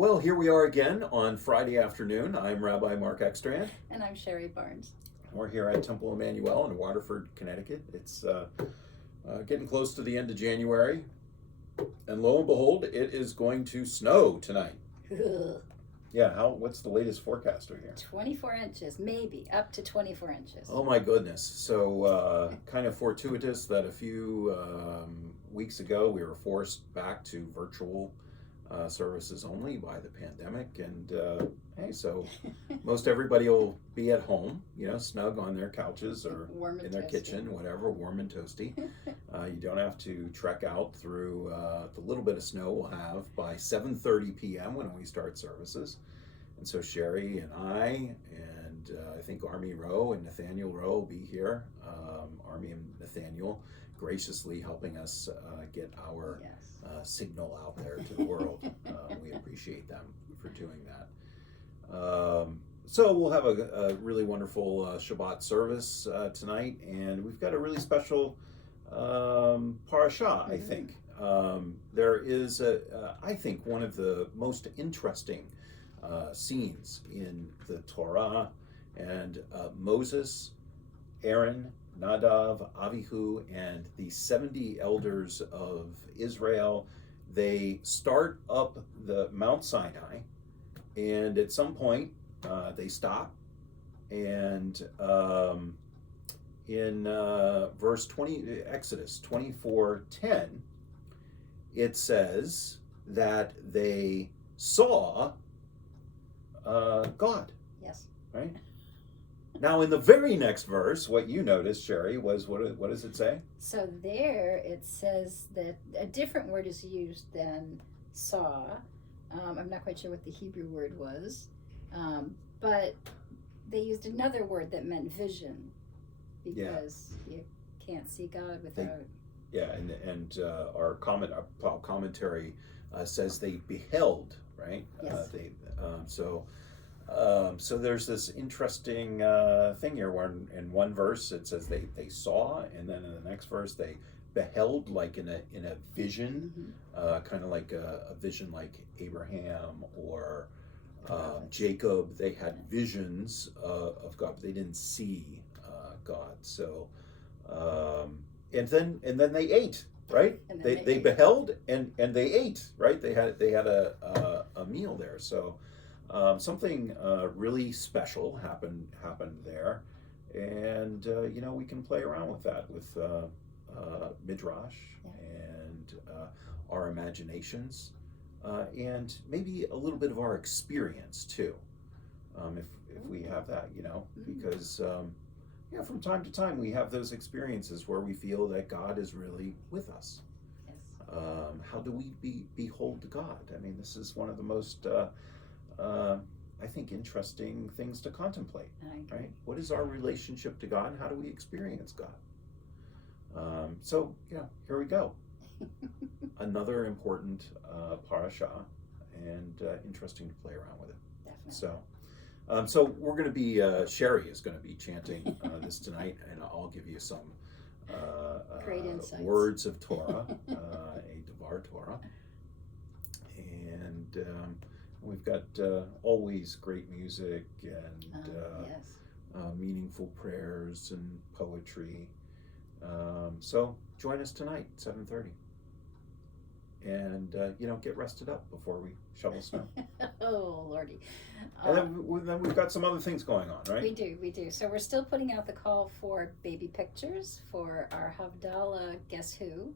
Well, here we are again on Friday afternoon. I'm Rabbi Marc Ekstrand. And I'm Sherry Barnes. We're here at Temple Emanu-El in Waterford, Connecticut. It's getting close to the end of January, and lo and behold, it is going to snow tonight. Ugh. Yeah, what's the latest forecast over here? 24 inches, maybe up to 24 inches. Oh my goodness. So kind of fortuitous that a few weeks ago we were forced back to virtual services only by the pandemic, and hey, so most everybody will be at home, snug on their couches or in their kitchen, whatever, warm and toasty. You don't have to trek out through the little bit of snow we'll have by 7:30 p.m. when we start services. And so Sherry and I think Army Rowe and Nathaniel Rowe will be here. Army and Nathaniel graciously helping us get our signal out there to the world. We appreciate them for doing that. So we'll have a really wonderful Shabbat service tonight, and we've got a really special parasha, I think. There is, I think, one of the most interesting scenes in the Torah, and Moses, Aaron, Nadav, Avihu, and the 70 elders of Israel, they start up the Mount Sinai, and at some point they stop, and in verse 20, Exodus 24:10, it says that they saw God. Yes. Right? Now, in the very next verse, what you noticed, Sherry, was what does it say? So there it says that a different word is used than saw. I'm not quite sure what the Hebrew word was, but they used another word that meant vision, because you can't see God without. And our commentary says they beheld, right? Yes. So there's this interesting thing here where in one verse it says they saw, and then in the next verse they beheld, like in a vision, kind of like a vision like Abraham or Jacob. They had visions of God, but they didn't see God. So and then they ate, right? They beheld and they ate, right? They had a meal there. So something really special happened there, and we can play around with that with midrash and our imaginations, and maybe a little bit of our experience too, if we have that, because from time to time we have those experiences where we feel that God is really with us. Yes. How do we behold God? I mean, this is one of the most I think interesting things to contemplate, right? What is our relationship to God, and how do we experience God? So here we go. Another important parasha, and interesting to play around with it. Definitely. So we're going to be, Sherry is going to be chanting this tonight, and I'll give you some great insights. Words of Torah, a Devar Torah, and we've got always great music and meaningful prayers and poetry. So join us tonight, 7:30. And get rested up before we shovel snow. Oh, Lordy. And then we've got some other things going on, right? We do. So we're still putting out the call for baby pictures for our Havdalah Guess Who.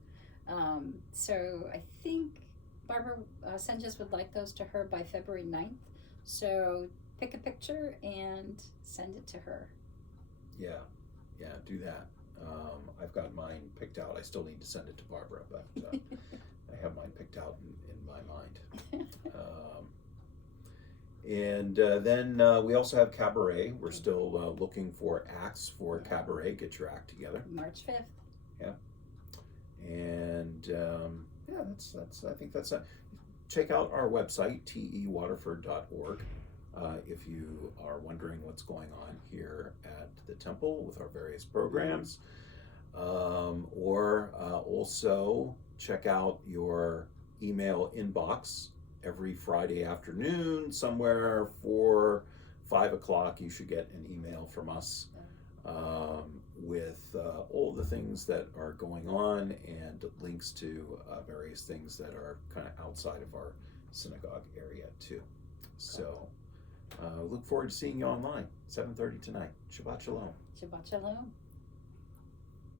So I think Barbara Senjes would like those to her by February 9th. So pick a picture and send it to her. Yeah, do that. I've got mine picked out. I still need to send it to Barbara, but I have mine picked out in my mind. And then we also have Cabaret. We're still looking for acts for Cabaret. Get your act together. March 5th. Yeah. And that's I think that's it. Check out our website, tewaterford.org, if you are wondering what's going on here at the temple with our various programs. Or also check out your email inbox every Friday afternoon, somewhere 4-5 o'clock, you should get an email from us with all the things that are going on and links to various things that are kind of outside of our synagogue area too. So look forward to seeing you online, 7:30 tonight. Shabbat Shalom. Shabbat Shalom.